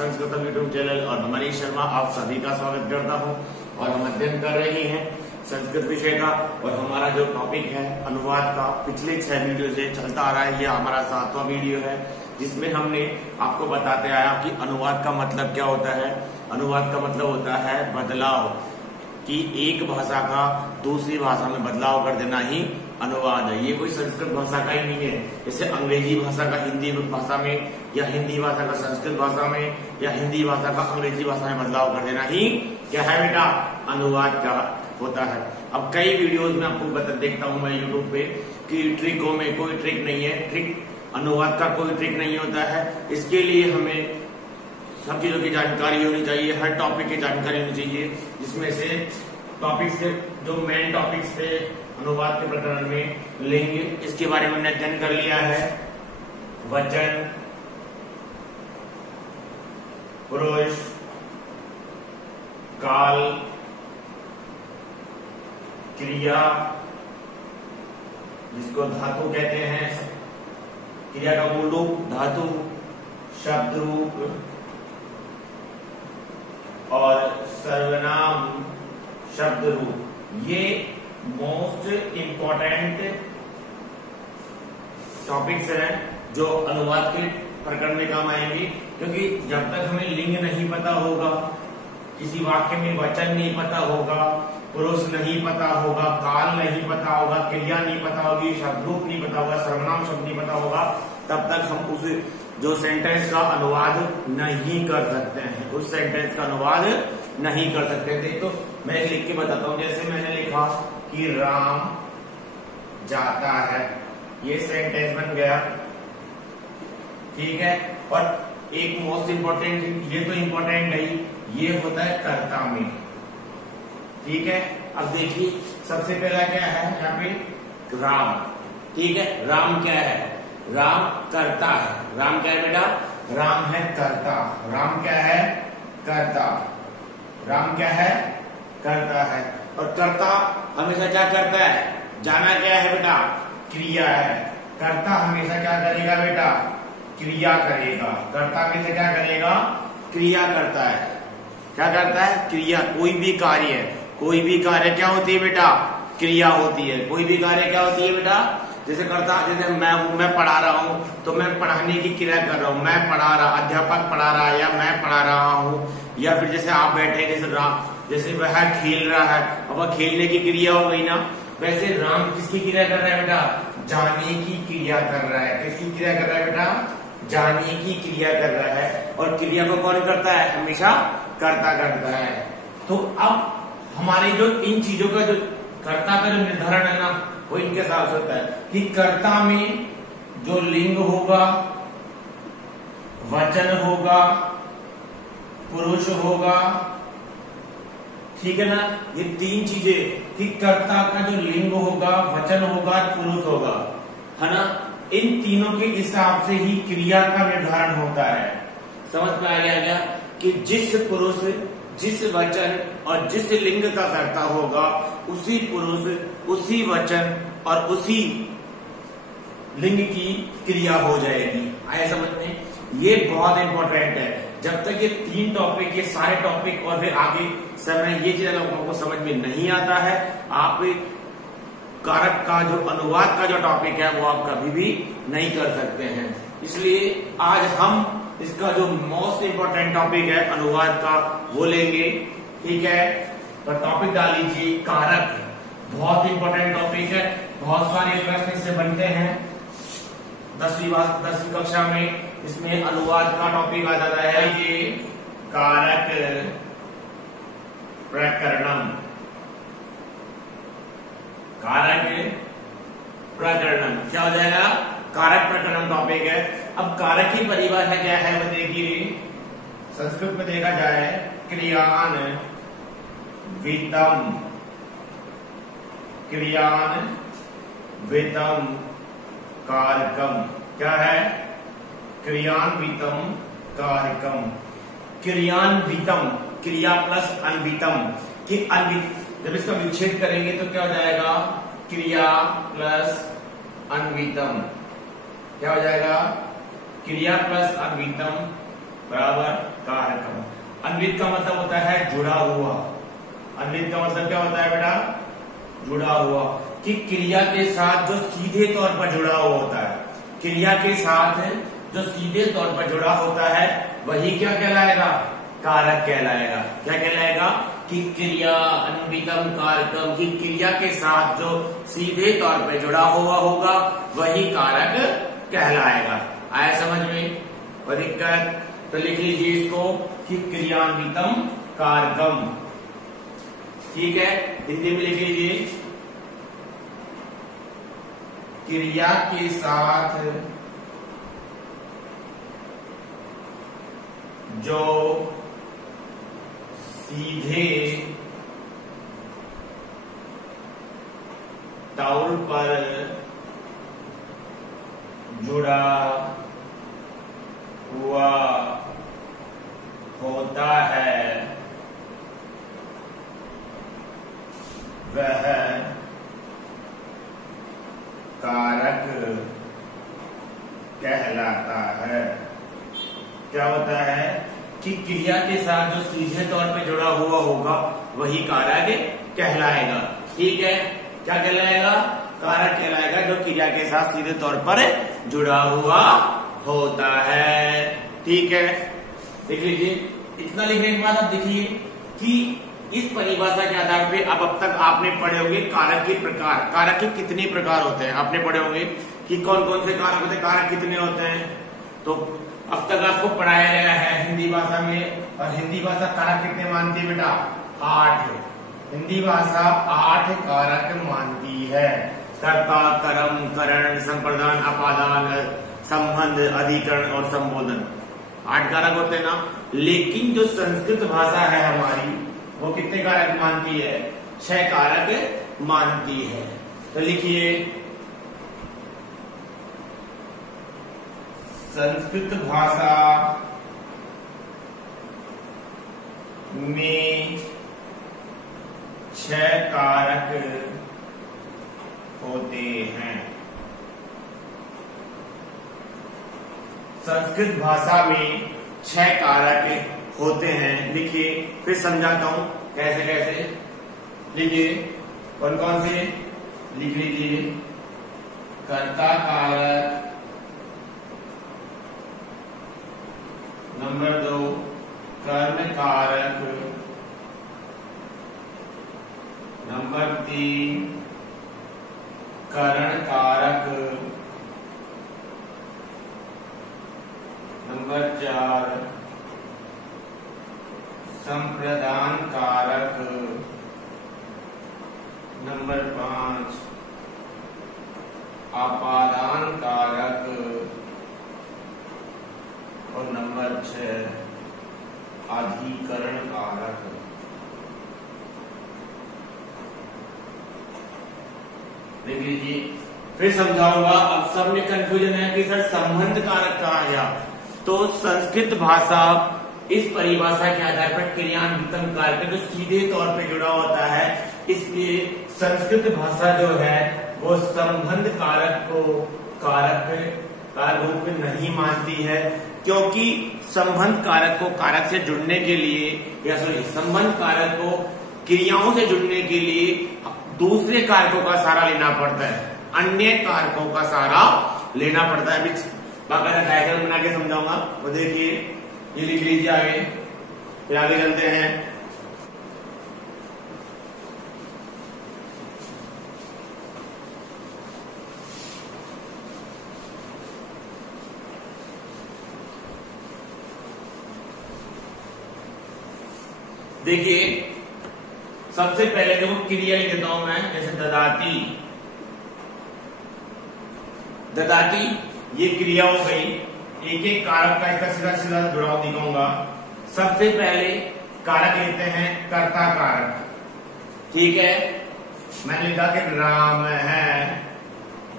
संस्कृतम YouTube channel और मनीष शर्मा आप सभी का स्वागत करता हूं। और हम अध्ययन कर रहे हैं संस्कृत विषय का और हमारा जो टॉपिक है अनुवाद का पिछले 6 वीडियो से चलता आ रहा है। ये हमारा 7वां वीडियो है जिसमें हमने आपको बताते आया कि अनुवाद का मतलब क्या होता है। अनुवाद का मतलब होता है बदलाव, कि एक भाषा का दूसरी भाषा में बदलाव कर देना ही अनुवाद है। ये कोई संस्कृत भाषा का ही नहीं है, जैसे अंग्रेजी भाषा का हिंदी भाषा में या हिंदी भाषा का संस्कृत भाषा में या हिंदी भाषा का अंग्रेजी भाषा में बदलाव कर देना ही क्या है बेटा, अनुवाद का होता है। अब कई वीडियोस में आपको देखता हूं मैं यूट्यूब पे कि ट्रिकों में कोई ट्रिक नहीं है, ट्रिक अनुवाद का कोई ट्रिक नहीं होता है। इसके लिए हमें सब चीजों की जानकारी होनी चाहिए, हर टॉपिक की जानकारी होनी चाहिए, जिसमें से टॉपिक से जो मेन टॉपिक्स थे अनुवाद के प्रकरण में लिंग, इसके बारे में हमने अध्ययन कर लिया है। वचन, पुरुष, काल, क्रिया जिसको धातु कहते हैं, क्रिया का मूल रूप धातु, शब्द रूप और सर्वनाम शब्द रूप। ये मोस्ट इंपॉर्टेंट टॉपिक्स हैं जो अनुवाद के प्रकरण में काम आएंगे, क्योंकि जब तक हमें लिंग नहीं पता होगा, किसी वाक्य में वचन नहीं पता होगा, पुरुष नहीं पता होगा, काल नहीं पता होगा, क्रिया नहीं पता होगी, शब्द रूप नहीं पता होगा, सर्वनाम शब्द नहीं पता होगा, तब तक हम उस जो सेंटेंस का अनुवाद नहीं कर सकते हैं, उस सेंटेंस का अनुवाद नहीं कर सकते थे। तो मैं लिख के बताता हूं, जैसे मैंने लिखा कि राम जाता है, ये सेंटेंस बन गया, ठीक है। और एक मोस्ट इंपॉर्टेंट, ये तो इंपॉर्टेंट नहीं, ये होता है कर्ता में, ठीक है। अब देखिए सबसे पहला क्या है यहाँ पे, राम, ठीक है। राम क्या है, राम कर्ता है। राम क्या है बेटा, राम है कर्ता। राम क्या है, कर्ता। राम क्या है, कर्ता है। और कर्ता हमेशा क्या करता है, जाना क्या है बेटा, क्रिया है। कर्ता हमेशा क्या करेगा बेटा, क्रिया करेगा। कर्ता हमेशा क्या करेगा, क्रिया करता है। क्या करता है, क्रिया। कोई भी कार्य है, कोई भी कार्य क्या होती है बेटा, क्रिया होती है। कोई भी कार्य क्या होती है बेटा, जैसे करता, जैसे मैं पढ़ा रहा हूं तो मैं पढ़ाने की क्रिया कर रहा हूं, मैं पढ़ा रहा, अध्यापक पढ़ा रहा है या मैं पढ़ा रहा हूं। या फिर जैसे आप बैठे, जैसे वह खेल रहा है, अब वह खेलने की क्रिया हो गई ना, वैसे राम किसकी क्रिया कर रहा है बेटा, जाने की क्रिया कर रहा है। किसकी क्रिया कर रहा है बेटा, जाने की क्रिया कर रहा है। और क्रिया को कौन करता है, हमेशा कर्ता करता है। तो अब हमारी जो इन चीजों का जो कर्ता का जो निर्धारण है ना, वो इनके हिसाब से होता है कि कर्ता में जो लिंग होगा, वचन होगा, पुरुष होगा, ठीक है ना। ये 3 चीजें कि कर्ता का जो लिंग होगा, वचन होगा, पुरुष होगा, है ना। इन तीनों के हिसाब से ही क्रिया का निर्धारण होता है। समझ में आ गया कि जिस पुरुष, जिस वचन और जिस लिंग का कर्ता होगा, उसी पुरुष, उसी वचन और उसी लिंग की क्रिया हो जाएगी। आया समझ में, ये बहुत इंपॉर्टेंट है। जब तक ये 3 टॉपिक, ये सारे टॉपिक और फिर आगे समय ये चीज लोगों को समझ में नहीं आता है, आप कारक का जो अनुवाद का जो टॉपिक है वो आप कभी भी नहीं कर सकते हैं। इसलिए आज हम इसका जो मोस्ट इंपॉर्टेंट टॉपिक है अनुवाद का वो लेंगे, ठीक है। तो टॉपिक डाल लीजिए कारक, बहुत इंपॉर्टेंट टॉपिक है, बहुत सारे प्रश्न इससे बनते हैं 10वीं कक्षा में। इसमें अनुवाद का टॉपिक आ जाता है ये कारक प्रकरणम। कारक प्रकरणम क्या हो जाएगा, कारक प्रकरणम टॉपिक है। अब कारक की परिभाषा क्या है वो देखिए, संस्कृत में देखा जाए क्रियान्वितम, क्रियान्वितम कारकम। क्या है, क्रियान्वितम कारकम। क्रियान्वितम, क्रिया प्लस अन्वितम, कि अन्वित, जब इसका विच्छेद करेंगे तो क्या हो जाएगा, क्रिया प्लस अन्वितम। क्या हो जाएगा, क्रिया प्लस अन्वितम बराबर कारकम। अन्वित का मतलब होता है जुड़ा हुआ। अन्वित का मतलब क्या होता है बेटा? जुड़ा हुआ। कि क्रिया के साथ जो सीधे तौर पर जुड़ा हुआ होता है, क्रिया के साथ जो सीधे तौर पर जुड़ा होता है वही क्या कहलाएगा? कारक कहलाएगा। क्या कहलाएगा? कि क्रिया अन्वितम कारकम, की क्रिया के साथ जो सीधे तौर पर जुड़ा हुआ होगा वही कारक कहलाएगा। आया समझ में? और दिक्कत तो लिख लीजिए इसको कि क्रियान्वितम कारकम। ठीक है, हिंदी में लिख लीजिए क्रिया के साथ जो सीधे तौर पर जुड़ा हुआ होता है वह कारक कहलाता है। क्या होता है? कि क्रिया के साथ जो सीधे तौर पे जुड़ा हुआ होगा वही कारक कहलाएगा। ठीक है, क्या कहलाएगा? कारक कहलाएगा जो क्रिया के साथ सीधे तौर पर जुड़ा हुआ होता है। ठीक है, देख लीजिए। इतना लिखने के बाद अब देखिए कि इस परिभाषा के आधार पे अब तक आपने पढ़े होंगे कारक के प्रकार। कारक के कितने प्रकार होते हैं आपने पढ़े होंगे कि कौन कौन से कारक होते हैं, कारक कितने होते हैं। तो अब तक आपको पढ़ाया गया है हिंदी भाषा में। और हिंदी भाषा कारक कितने मानती है बेटा? 8। हिंदी भाषा 8 कारक मानती है। कर्ता, कर्म, करण, संप्रदान, अपादान, संबंध, अधिकरण और संबोधन। 8 कारक होते हैं ना। लेकिन जो संस्कृत भाषा है हमारी वो कितने कारक मानती है? 6 कारक मानती है। तो लिखिए संस्कृत भाषा में 6 कारक होते हैं। संस्कृत भाषा में 6 कारक होते हैं। लिखिए, फिर समझाता हूं कैसे कैसे। लिखिए कौन कौन से लिख लीजिए। कर्ता कारक, नंबर 2 कर्म कारक, नंबर 3 करण कारक, नंबर 4 संप्रदान कारक, नंबर 5 अपादान कारक और नंबर 6 अधिकरण कारक। देख लीजिए, फिर समझाऊंगा। अब सब में कंफ्यूजन है कि सर संबंध कारक कहाँ गया। तो संस्कृत भाषा इस परिभाषा के आधार पर क्रियान्वितम कारक जो सीधे तौर पे जुड़ा होता है, इसलिए संस्कृत भाषा जो है वो संबंध कारक को कारक रूप में नहीं मानती है। क्योंकि संबंध कारक को कारक से जुड़ने के लिए, या सॉरी संबंध कारक को क्रियाओं से जुड़ने के लिए दूसरे कारकों का सहारा लेना पड़ता है, अन्य कारकों का सहारा लेना पड़ता है। अभी बाकायदा डायग्राम बना के समझाऊंगा। वो देखिए, ये लिख लीजिए आगे, फिर आगे चलते हैं। देखिए सबसे पहले जो क्रिया लिखता हूं मैं, जैसे ददाती, ददाती ये क्रिया हो गई। एक एक कारक का इसका सीधा सीधा जुड़ाव दिखाऊंगा। सबसे पहले कारक लेते हैं कर्ता कारक। ठीक है, मैंने लिखा कि राम है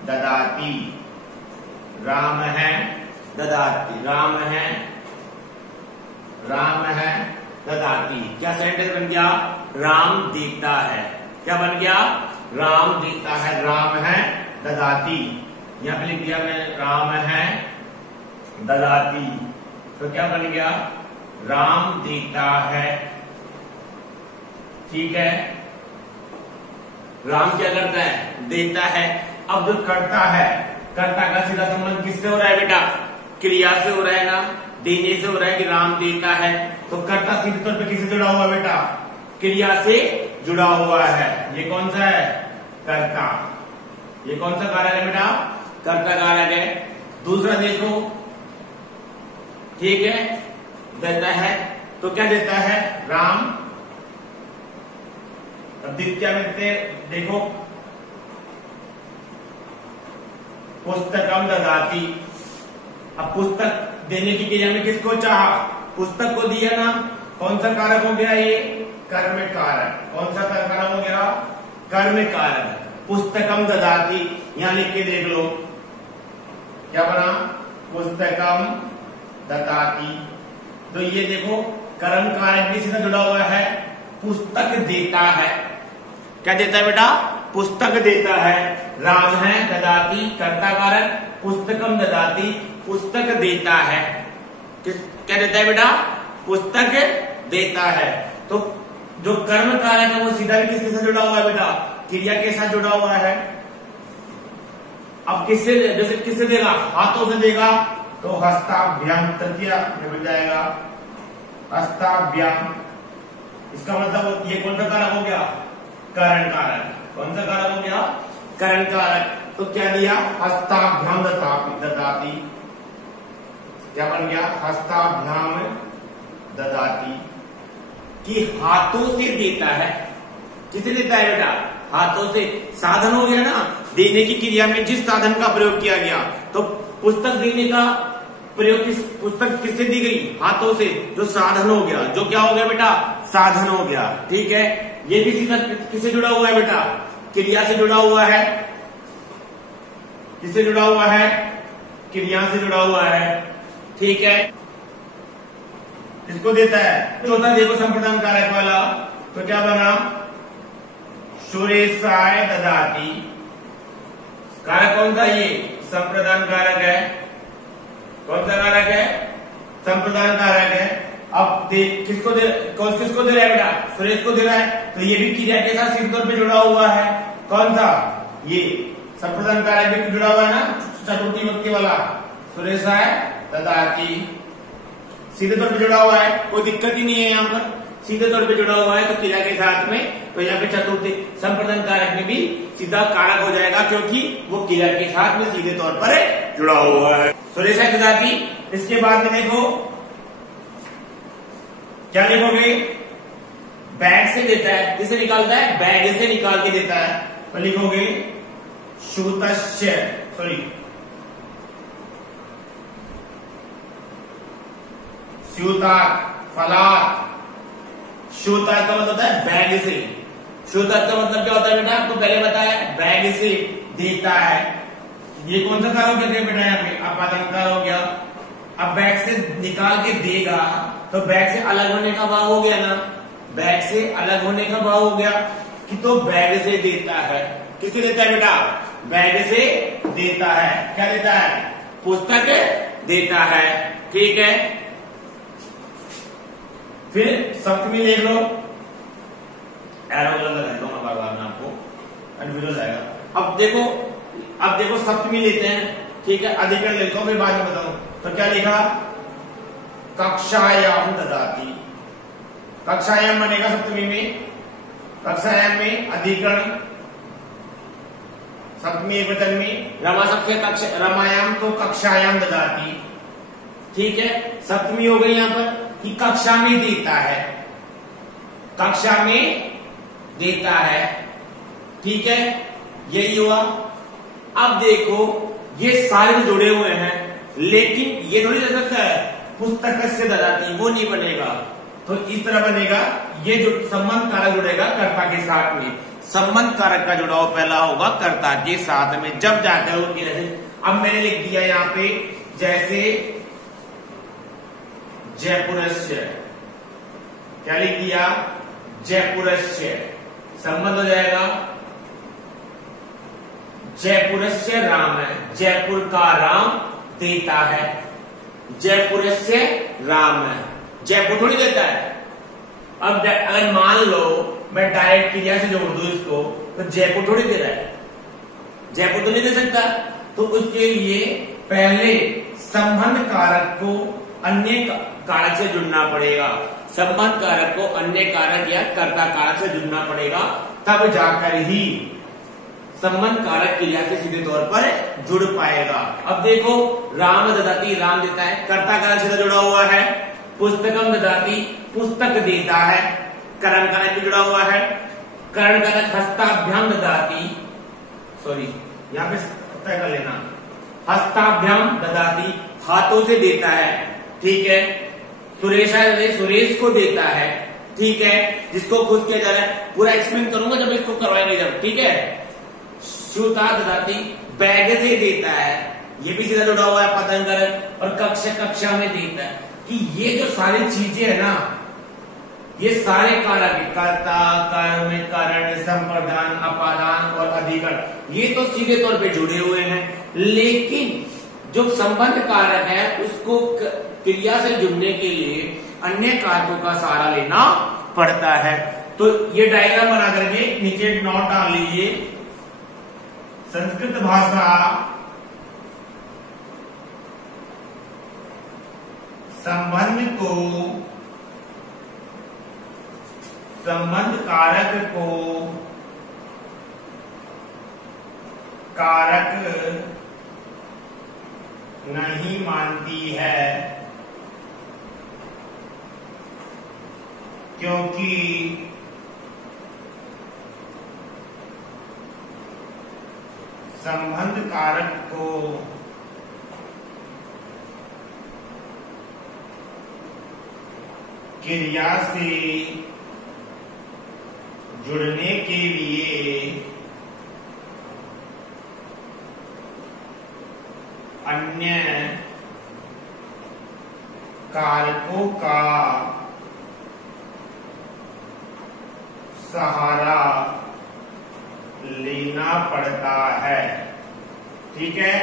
ददाती, राम है ददाती, राम है ददाती। क्या सेंटेंस बन गया? राम देता है। क्या बन गया? राम देता है। राम है ददाती, यहां पे लिख दिया मैं राम है ददाती। तो क्या बन गया? राम देता है। ठीक है, राम क्या करता है? देता है। अब जो करता है, कर्ता का सीधा संबंध किससे हो रहा है बेटा? क्रिया से हो रहा है ना, देने से हो रहा है कि राम देता है। तो कर्ता सीधे तौर पे किससे जुड़ा हुआ है बेटा? क्रिया से जुड़ा हुआ है। ये कौन सा है? कर्ता। ये कौन सा कारक है बेटा? कर्ता कारक है। दूसरा देखो, ठीक है, देता है तो क्या देता है? राम। द्वितीय में देखो, पुस्तकम ददाति। अब पुस्तक देने की क्रिया में किसको चाहा? पुस्तक को दिया ना। कौन सा कारक हो गया? ये कर्म कारक। कौन सा कारक हो गया? कर्म कारक। पुस्तकम ददाति, यहां लिख के देख लो क्या बना? पुस्तकम ददाति। तो ये देखो, कर्म कारक भी सीधा जुड़ा हुआ है। पुस्तक देता है। क्या देता है बेटा? पुस्तक देता है। राम है, ददाति कर्ता कारक, पुस्तकम ददाति पुस्तक देता है। क्या देता है बेटा? पुस्तक देता है। तो जो कर्म कारक है वो सीधा भी किसके साथ जुड़ा हुआ है बेटा? क्रिया के साथ जुड़ा हुआ है। अब किससे, जैसे किससे देगा? हाथों से देगा तो हस्ताभ्याम, तृतीय में मिल जाएगा हस्ताभ्याम। इसका मतलब ये कौन सा कारक हो गया? करण कारक। कौन सा कारक हो गया? करण कारक। तो क्या दिया? हस्ताभ्याम ददाति। क्या बन गया? हस्ताभ्याम ददाति, कि हाथों से देता है। किसे देता है बेटा? हाथों से। साधन हो गया ना, देने की क्रिया में जिस साधन का प्रयोग किया गया। तो पुस्तक देने का प्रयोग पुस्तक किससे दी गई? हाथों से। जो साधन हो गया, जो क्या हो गया बेटा? साधन हो गया। ठीक है, ये भी सीधा किससे जुड़ा हुआ है बेटा? क्रिया से जुड़ा हुआ है। किससे जुड़ा हुआ है? क्रिया से जुड़ा हुआ है। ठीक है, किसको देता है? चौथा देखो, संप्रदान कारक वाला। तो क्या बना? सुरेशाय ददाति। कारक कौन सा? ये संप्रदान कारक है। कौन सा कारक है? संप्रदान कारक है। अब किसको दे रहा है बेटा? सुरेश को दे रहा है। तो ये भी क्रिया के साथ सीधे तौर पे जुड़ा हुआ है। कौन सा? ये संप्रदान कारक भी जुड़ा हुआ है ना, चतुर्थी व्यक्ति वाला। सुरेशाय ददाति सीधे तौर पे जुड़ा हुआ है, कोई दिक्कत ही नहीं है। यहाँ पर सीधे तौर पे जुड़ा हुआ है तो क्रिया के साथ में, तो यहाँ पे चतुर्थी संप्रदान कारक में भी सीधा कारक हो जाएगा, क्योंकि वो क्रिया के साथ में सीधे तौर पर जुड़ा हुआ है। सुरेशाय ददाति। इसके बाद में देखो क्या लिखोगे? बैग से देता है। किसे निकालता है? बैग से निकाल के देता है। तो लिखोगे शूतस्य, स्यूतात्, फलात्। शूतात् का मतलब होता है बैग से। शूतात् का मतलब क्या होता है बेटा? आपको पहले बताया, बैग से देता है। ये कौन सा कार हो गया बेटा? यहाँ पे आपातंकार हो गया। अब बैग से निकाल के देगा तो बैग से अलग होने का भाव हो गया ना, बैग से अलग होने का भाव हो गया कि तो बैग से देता है। किसे देता है बेटा? बैग से देता है। क्या देता है? पुस्तक देता है। ठीक है, फिर सप्तमी देख लो, एरो लगा दूंगा बार बार में, आपको कन्फ्यूज हो जाएगा। अब देखो सप्तमी लेते हैं। ठीक है, अधिकरण लेता हूं, फिर बाद में बताऊं। तो क्या लिखा? कक्षायाम ददाति। कक्षायाम बनेगा सप्तमी में। कक्षायाम में अधिकरण, सप्तमी एकवचन में, रमा सबसे रमायाम तो कक्षायाम ददाति। ठीक है, सप्तमी हो गई यहां पर कि कक्षा में देता है। कक्षा में देता है। ठीक है, यही हुआ। अब देखो ये सारे जुड़े हुए हैं, लेकिन ये थोड़ी जा सकता है पुस्तक से ददाति, वो नहीं बनेगा। तो इस तरह बनेगा, ये जो संबंध कारक जुड़ेगा कर्ता के साथ में। संबंध कारक का जुड़ाव पहला होगा कर्ता के साथ में, जब जाकर वो की रहे। अब मैंने लिख दिया यहाँ पे, जैसे जयपुरस्य। क्या लिख दिया? जयपुरस्य। संबंध हो जाएगा जयपुरस्य राम है। जयपुर का राम देता है। जयपुरस्य राम है। जयपुर थोड़ी देता है। अब अगर मान लो मैं डायरेक्ट क्रिया से जोड़ दूं इसको, तो जयपुर थोड़ी दे रहा है, जयपुर तो नहीं दे सकता। तो उसके लिए पहले संबंध कारक को अन्य कारक से जुड़ना पड़ेगा, संबंध कारक को अन्य कारक या कर्ता कारक से जुड़ना पड़ेगा, तब जाकर ही संबंध कारक क्रिया से सीधे तौर पर जुड़ पाएगा। अब देखो राम ददाती, राम देता है, कर्ता कारक से जुड़ा हुआ है। पुस्तकम ददाती, पुस्तक देता है, करण कारक भी जुड़ा हुआ है। करण कारक हस्ताभ्याम ददाती, सॉरी यहां पे तय कर लेना, हस्ताभ्याम ददाती, हाथों से देता है, ठीक है। सुरेश सुरेश को देता है, ठीक है, जिसको खुश किया जा रहा है। पूरा एक्सप्लेन करूंगा जब इसको करवाएंगे जब, ठीक है। श्रुता ददाती, बैग से देता है, ये भी सीधा जुड़ा हुआ है पतंग। और कक्षा में देता है, कि ये जो सारी चीजें है ना, ये सारे कारक, कर्ता, कर्म, करण, संप्रदान, अपादान और अधिकरण, ये तो सीधे तौर पे जुड़े हुए हैं। लेकिन जो संबंध कारक है उसको क्रिया से जुड़ने के लिए अन्य कारकों का सहारा लेना पड़ता है। तो ये डायग्राम बना करके नीचे नोट डाल लीजिए। संस्कृत भाषा संबंध कारक को कारक नहीं मानती है, क्योंकि संबंध कारक को क्रिया से जुड़ने के लिए अन्य कारकों का सहारा लेना पड़ता है। ठीक है,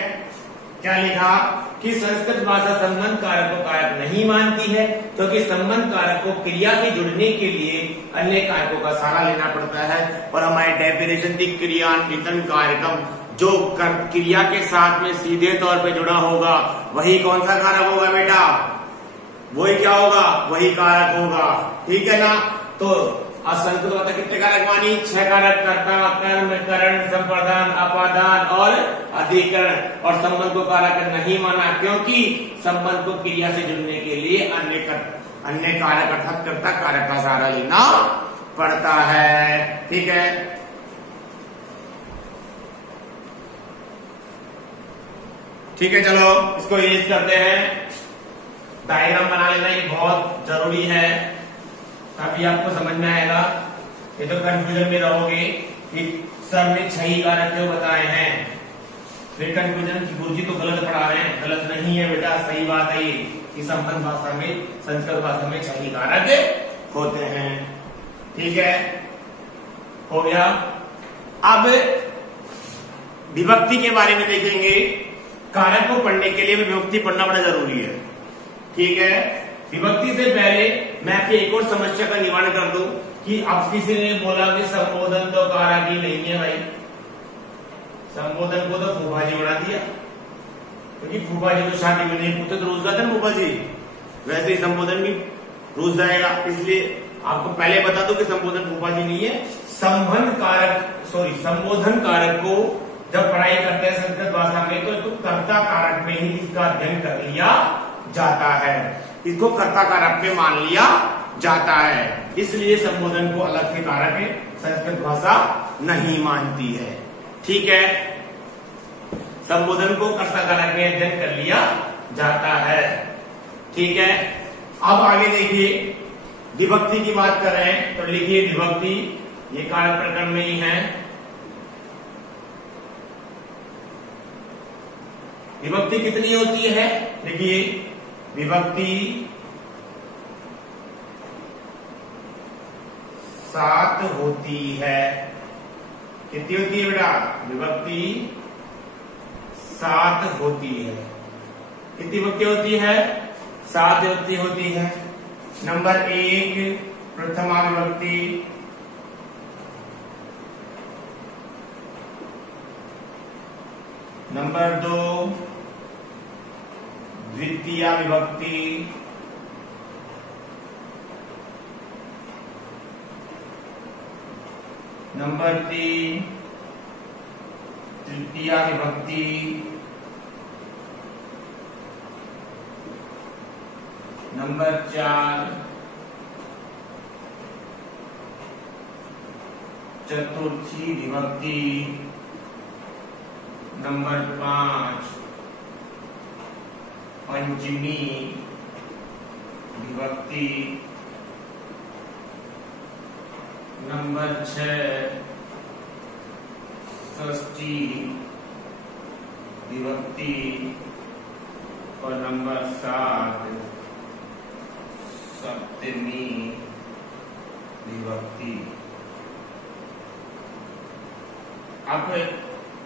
क्या लिखा कि संस्कृत भाषा संबंध कारक को कारक नहीं मानती है, क्योंकि संबंध कारक को क्रिया से जुड़ने के लिए अन्य कारकों का सहारा लेना पड़ता है। और हमारी डेफिनेशन थी क्रियान्वितन कारकम, जो क्रिया के साथ में सीधे तौर पे जुड़ा होगा वही कौन सा कारक होगा बेटा, वही क्या होगा, वही कारक होगा। ठीक है ना। तो संस्कृत भाषा कितने कारक मानी, 6 कारक, कर्ता, कर्म, करण, संप्रदान, अपादान और अधिकरण। और संबंध को कारक नहीं माना, क्योंकि संबंध को क्रिया से जुड़ने के लिए अन्य कारक अर्थात कर्ता कारक का सहारा लेना पड़ता है। ठीक है, ठीक है, चलो इसको यूज करते हैं। डायग्राम बना लेना ये बहुत जरूरी है, तभी आपको समझ में आएगा। ये तो कंफ्यूजन में रहोगे कि सर ने 6 कारक क्यों बताए हैं, फिर कंफ्यूजन की गुरुजी तो गलत पढ़ा रहे हैं। गलत नहीं है बेटा, सही बात है ये कि संबंध भाषा में, संस्कृत भाषा में 6 कारक होते हैं। ठीक है, हो गया। अब विभक्ति के बारे में देखेंगे। कारक को पढ़ने के लिए विभक्ति पढ़ना बड़ा जरूरी है। ठीक है, विभक्ति से पहले मैं आपकी एक और समस्या का निवारण कर दूं कि अब किसी ने बोला कि संबोधन तो कारक ही नहीं है। भाई संबोधन को तो फूफा जी बना दिया, क्योंकि फूफा जी तो शादी में नहीं पूछते तो रुस जाते ना फूफा जी, वैसे ही संबोधन भी रुस जाएगा। इसलिए आपको पहले बता दो कि संबोधन फूफा जी नहीं है। संबोधन कारक को जब पढ़ाई करते हैं संस्कृत भाषा में तो इसको कर्ता कारक में ही इसका अध्ययन कर लिया जाता है, इसको कर्ता कारक में मान लिया जाता है। इसलिए संबोधन को अलग से कारक संस्कृत भाषा नहीं मानती है। ठीक है, संबोधन को कर्ता कारक में अध्ययन कर लिया जाता है। ठीक है, अब आगे देखिए विभक्ति की बात कर रहे हैं, तो लिखिए विभक्ति, ये कारक प्रकरण में ही है। विभक्ति कितनी होती है, देखिए विभक्ति 7 होती है। कितनी होती है बेटा, विभक्ति 7 होती है। कितनी विभक्ति होती है, 7 होती है। नंबर 1 प्रथमा विभक्ति, नंबर 2 द्वितीया विभक्ति, नंबर 3 तृतीया विभक्ति, नंबर 4 चतुर्थी विभक्ति, नंबर 5 पंचमी विभक्ति, नंबर 6 षष्ठी विभक्ति और नंबर 7 सप्तमी विभक्ति। अब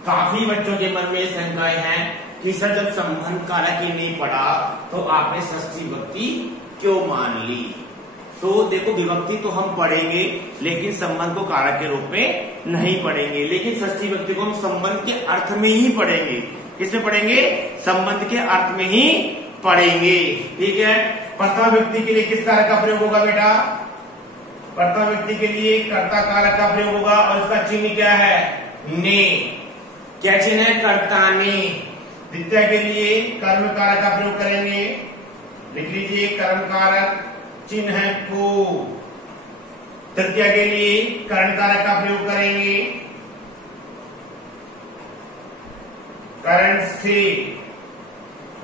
काफी बच्चों के मन में शंकाएं हैं कि सर जब संबंध कारक ही नहीं पढ़ा तो आपने षष्ठी विभक्ति क्यों मान ली। तो देखो विभक्ति तो हम पढ़ेंगे लेकिन संबंध को कारक के रूप में नहीं पढ़ेंगे, लेकिन षष्ठी विभक्ति को हम संबंध के अर्थ में ही पढ़ेंगे। किससे पढ़ेंगे? संबंध के अर्थ में ही पढ़ेंगे। ठीक है। प्रथमा व्यक्ति के लिए किस कारक का प्रयोग होगा बेटा? प्रथमा व्यक्ति के लिए कर्ता कारक का प्रयोग होगा और इसका चिन्ह क्या है? ने। क्या चिन्ह है? कर्ता ने। द्वितीय के लिए कर्म कारक का प्रयोग करेंगे, लिख लीजिए कर्म कारक, चिन्ह है को। तृतीय के लिए कर्ण कारक का प्रयोग करेंगे, कर्ण से।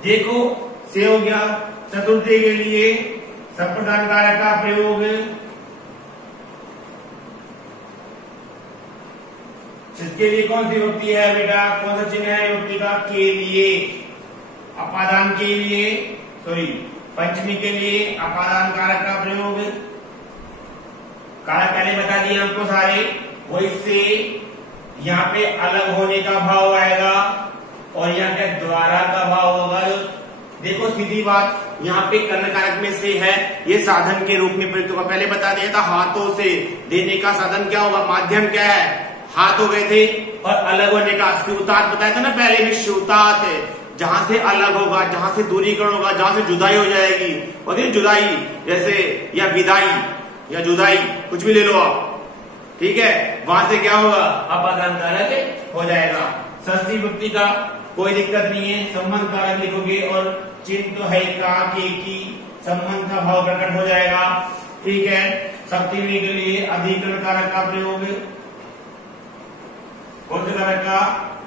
देखो से हो गया। चतुर्थी के लिए संप्रदान कारक का प्रयोग, जिसके लिए कौन सी विभक्ति है बेटा? कौन सा चिन्ह है विभक्ति का? के लिए। अपादान के लिए, सॉरी पंचमी के लिए अपादान कारक का प्रयोग। कारक पहले बता दिए हमको सारे, वो इससे यहाँ पे अलग होने का भाव आएगा और यहाँ पे द्वारा का भाव होगा। देखो सीधी बात, यहाँ पे कर्ण कारक में से है, ये साधन के रूप में प्रयुक्त होगा। पहले बता दिया था हाथों से देने का साधन क्या होगा? माध्यम क्या है? हाथ हो गए थे। और अलग होने का स्यूतात बताया था ना पहले भी, स्यूतात जहां से अलग होगा, जहां से दूरीकरण होगा, जहां से जुदाई हो जाएगी, और जुदाई जैसे या विदाई या जुदाई कुछ भी ले लो आप, ठीक है, वहां से क्या होगा? अपादान कारक हो जाएगा। षष्ठी विभक्ति का कोई दिक्कत नहीं है, संबंध कारक लिखोगे और चिन्ह तो है का के की, संबंध का भाव प्रकट हो जाएगा। ठीक है। सप्तमी के लिए अधिकरण कारक का प्रयोग, कौन से कारक का?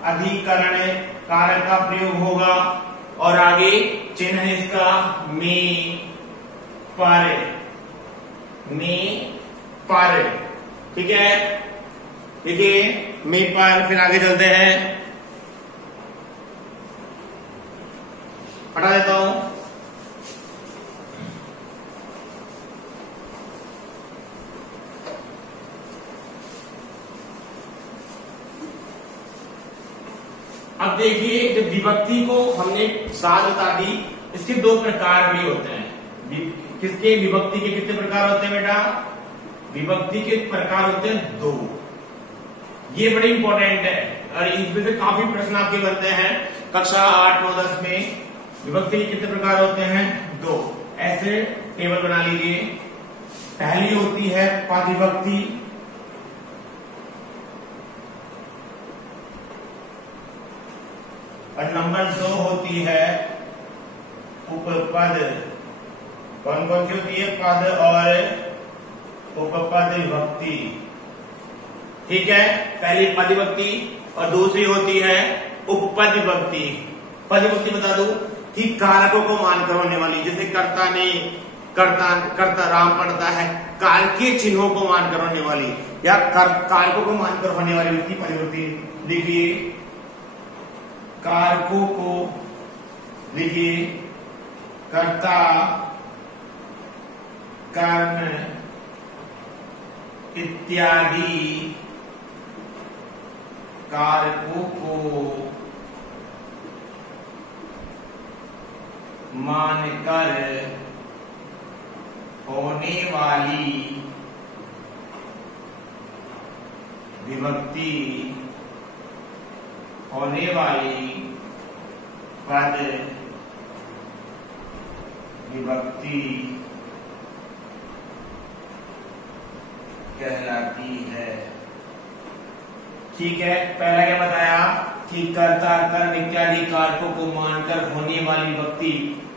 अधिकरण कारक का प्रयोग होगा और आगे चिन्ह है इसका में पर, में पर। ठीक है। देखिए में पर, फिर आगे चलते हैं, हटा देता हूं। अब देखिए जब विभक्ति को हमने साथ बता दी, इसके दो प्रकार भी होते हैं। किसके? विभक्ति के कितने प्रकार होते हैं बेटा? विभक्ति के प्रकार होते हैं दो। ये बड़े इंपॉर्टेंट है और इसमें से काफी प्रश्न आपके बनते हैं कक्षा 8, 9, 10 में। विभक्ति के कितने प्रकार होते हैं? दो। ऐसे टेबल बना लीजिए। पहली होती है पद विभक्ति, और नंबर 2 होती है उपपद। कौन कौन सी होती है? पद और उपपद विभक्ति। ठीक है। पहली पद विभक्ति और दूसरी होती है उपपद विभक्ति। पद विभक्ति बता दूं कि कारकों को मानकर होने वाली, जैसे कर्ता ने, कर्ता राम पढ़ता है, कारक के चिन्हों को मानकर होने वाली या कारकों को मानकर होने वाली विभक्ति पद विभक्ति। लिखिए कारकों को, लिखिए कर्ता, कर्म इत्यादि कारकों को मानकर होने वाली विभक्ति, होने वाली पद विभक्ति कहलाती है। ठीक है, पहला क्या बताया कि कर्ता, कर्म इत्यादि कारकों को मानकर होने वाली विभक्ति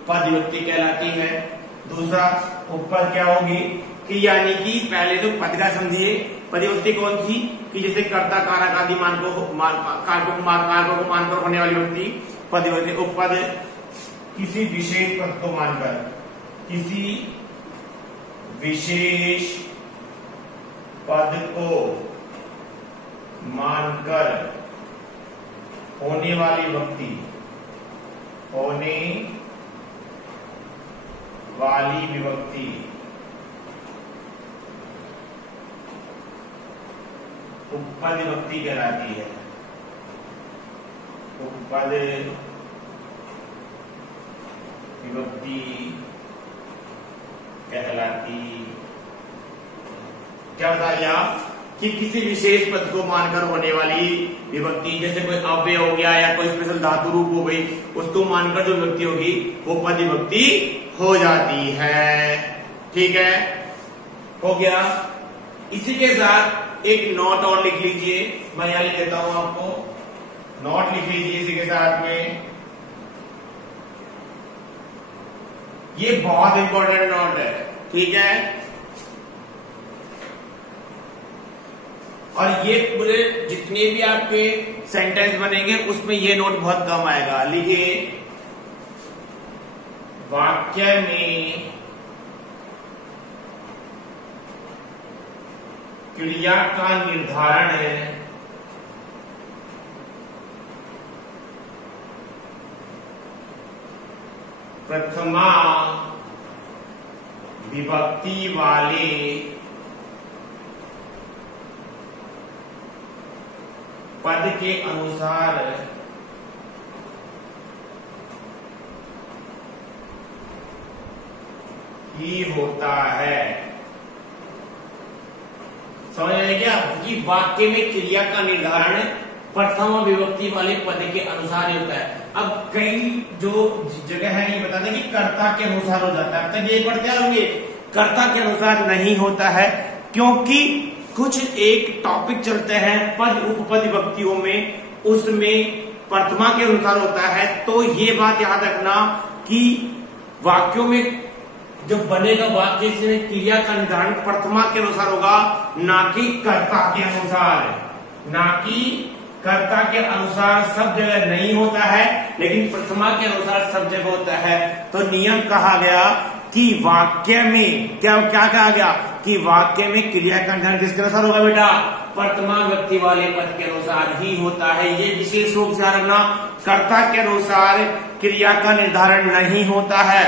पद विभक्ति कहलाती है। दूसरा उपपद क्या होगी कि यानी कि पहले तो पद का समझिए, परिविभक्ति कौन सी कि जैसे कर्ता कारक आदि कारकों को मानकर होने वाली विभक्ति पद विभक्ति। उपपद किसी विशेष पद को मानकर, किसी विशेष पद को मानकर होने वाली विभक्ति, होने वाली विभक्ति उपपद विभक्ति कहलाती है। उपपद विभक्ति कहलाती। क्या बताया कि किसी विशेष पद को मानकर होने वाली विभक्ति, जैसे कोई अव्यय हो गया या कोई स्पेशल धातु रूप हो गई, उसको मानकर जो विभक्ति होगी वो पद विभक्ति हो जाती है। ठीक है, हो गया। इसी के साथ एक नोट और लिख लीजिए, मैं यहां लिख देता हूं आपको, नोट लिख लीजिए इसी के साथ में। ये बहुत इंपॉर्टेंट नोट है, ठीक है। और ये पूरे जितने भी आपके सेंटेंस बनेंगे उसमें ये नोट बहुत कम आएगा। लिखिए, वाक्य में क्रिया का निर्धारण है प्रथमा विभक्ति वाले पद के अनुसार ही होता है। समझ आया क्या कि वाक्य में क्रिया का निर्धारण प्रथम विभक्ति वाले पद के अनुसार ही होता है। अब कई जो जगह है ये बताते हैं कि कर्ता के अनुसार हो जाता है, तब ये पढ़ते होंगे कर्ता के अनुसार नहीं होता है, क्योंकि कुछ एक टॉपिक चलते हैं पद उपपद विभक्तियों में, उसमें प्रथमा के अनुसार होता है। तो ये बात याद रखना कि वाक्यों में जो बनेगा वाक्य इसमें क्रिया का निर्धारण प्रथमा के अनुसार होगा, ना कि कर्ता के अनुसार। ना कि कर्ता के अनुसार सब जगह नहीं होता है, लेकिन प्रथमा के अनुसार सब जगह होता है। तो नियम कहा गया कि वाक्य में क्या कहा गया कि वाक्य में क्रिया का निर्धारण किसके अनुसार होगा बेटा? प्रथमा विभक्ति वाले पद के अनुसार ही होता है। ये विशेष रूप से रखना, कर्ता के अनुसार क्रिया का निर्धारण नहीं होता है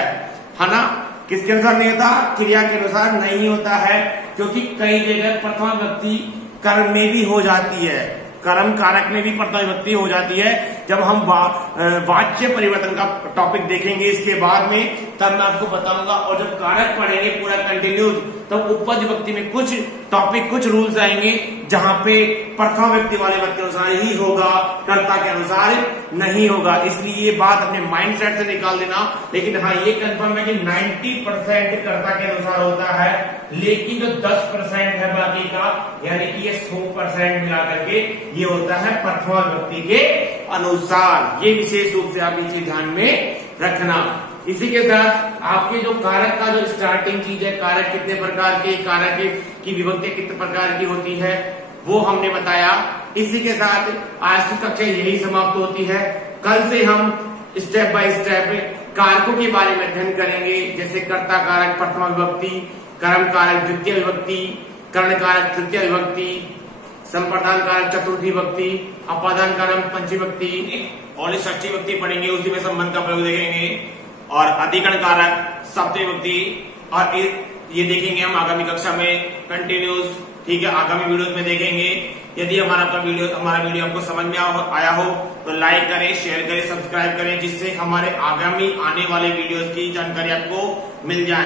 ना। किसके अनुसार नहीं होता? क्रिया के अनुसार नहीं होता है, क्योंकि कई जगह प्रथमा विभक्ति कर्म में भी हो जाती है, कर्म कारक में भी प्रथमा विभक्ति हो जाती है। जब हम वाच्य परिवर्तन का टॉपिक देखेंगे इसके बाद में, तब मैं आपको बताऊंगा। और जब कारक पढ़ेंगे पूरा कंटिन्यूस, तब उपपद विभक्ति में कुछ टॉपिक, कुछ रूल्स आएंगे जहां पे प्रथमा विभक्ति वाले पद के अनुसार ही होगा, कर्ता के अनुसार नहीं होगा। इसलिए ये बात अपने माइंड सेट से निकाल देना। लेकिन हाँ, ये कंफर्म है कि 90% कर्ता के अनुसार होता है, लेकिन जो 10% है बाकी का, यानी कि ये 100% मिला करके ये होता है प्रथमा विभक्ति के अनुसार। ये विशेष रूप से आप इसे ध्यान में रखना। इसी के साथ आपके जो कारक का जो स्टार्टिंग चीज है, कारक कितने प्रकार के, कारक की विभक्ति कितने प्रकार की होती है, वो हमने बताया। इसी के साथ आज की कक्षा यही समाप्त होती है। कल से हम स्टेप बाय स्टेप कारकों के बारे में अध्ययन करेंगे, जैसे कर्ता कारक प्रथमा विभक्ति, कर्म कारक द्वितीय विभक्ति, कर्ण कारक तृतीय विभक्ति, संप्रदान कारक चतुर्थी विभक्ति, अपादान कारक पंचमी विभक्ति और षष्ठी विभक्ति पढ़ेंगे। उसी में संबंध का प्रयोग देखेंगे और अधिकरण कारक सप्तमी विभक्ति, और ये देखेंगे हम आगामी कक्षा में कंटिन्यूस। ठीक है, आगामी वीडियोस में देखेंगे। यदि हमारा वीडियो आपको समझ में आया हो तो लाइक करें, शेयर करें, सब्सक्राइब करें, जिससे हमारे आगामी आने वाले वीडियोस की जानकारी आपको मिल जाए।